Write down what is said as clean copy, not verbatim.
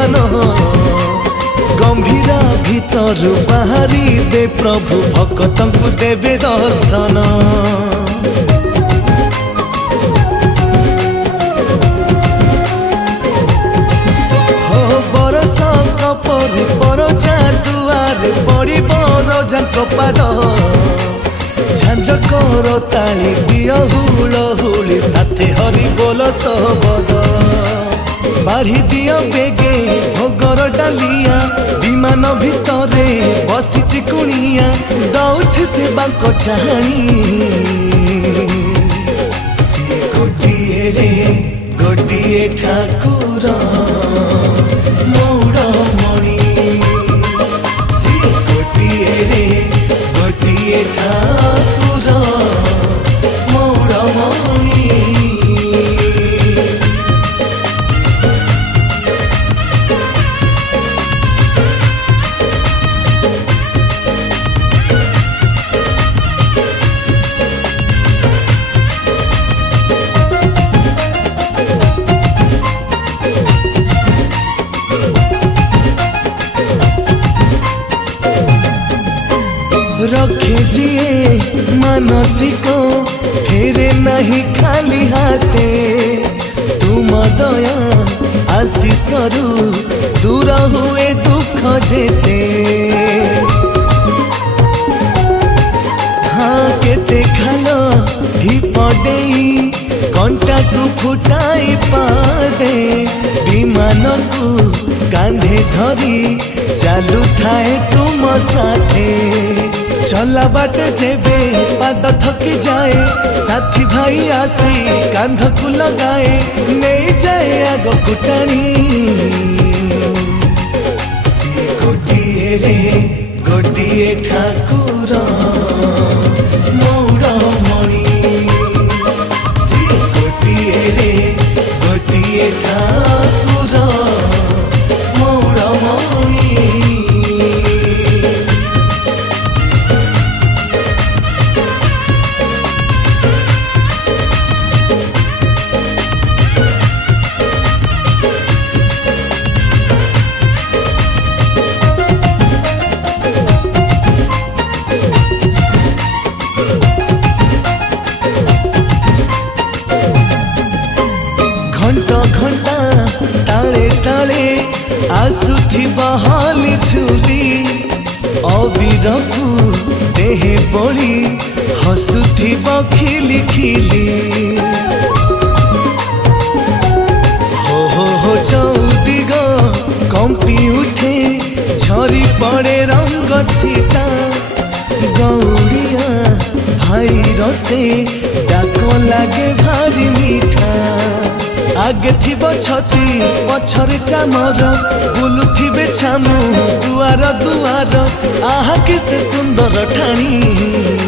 अभिमान गंभीर भीतर बाहरी दे प्रभु भक्तों को देवे दर्शन हो बरस कपरी पर दुआरे पड़ी रजा पाद झांझ कर ताली दिय हुल हुली साथे हरि बोल सबद बाढ़ी दिय बेगे भोगर डालिया विमान भितरे बसी कुणिया दौछे से बांक चाहाणी सी गोटिए रे गोटिए ठाकुर मौड़मणि सी गोटिए रे गोटिए ठाकुर मौड़मणि रखे जिए मानसिक फेरे नहीं खाली हाथे तुम दया आशीषरु दूर हुए दुख जेते हाँ केते खाल ढीप देई कंटा को फुटाई पादे विमान को कांधे धरी चालू थाए तुम साथे चला बाटे जेबे पाद थकी जाए साथी भाई आसी कांध को लगाए नहीं जाए आग कुटाणी सी गोटिए रे गोटिए ठाकुर मौड़मणि सी गोटिए रे गोटिए ठाकुर मौड़मणि घंटा घंटा ताले ताले आसुथी बहाली झुली अबीरकू देहे बड़ी हसुथी खिली खिली हो चौदिग कंपी उठे झरी पड़े रंग छिटा गौड़िया भाई रसे डाक लागे भारी मीठा आगे थिब छती पछरे चामर बुलुथिबे छामु दुआर दुआर आहा कि से सुंदर ठाणी।